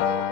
Bye.